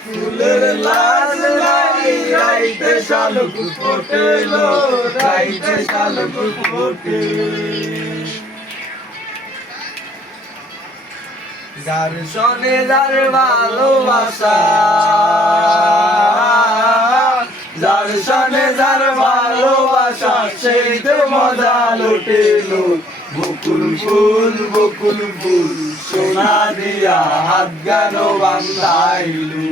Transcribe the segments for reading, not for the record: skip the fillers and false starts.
ফুলের লাজ নাই রাইতে শালুক ফোটেলো রাইতে শালুক ফোটে যার সনে যার ভালোবাসা যার সনে যার ভালোবাসা সেই তো মজা লুটেলো বকুল ফুল সোনা দিয়া হাত গান বান্ধাইলু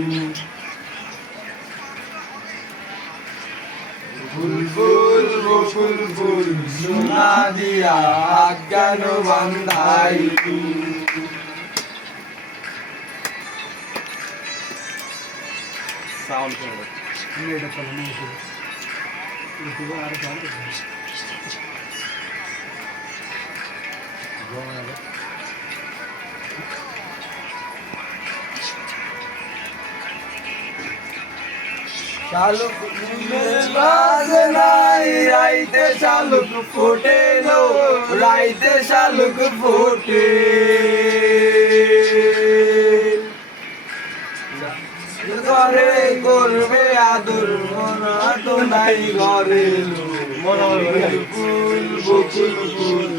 বকুল ফুল সোনা দিয়া হাত গান বান্ধাইলু সাউন্ড করো এটা চলো না ইউটিউবে আর সাউন্ড করো শালুক ফুলের লাজ নাই রাইতে শালুক ফোটেলো রাইতে শালুক ফোটে ঘরে করবে আদর মনা তো নাই ঘরে ফুল বকুল ফুল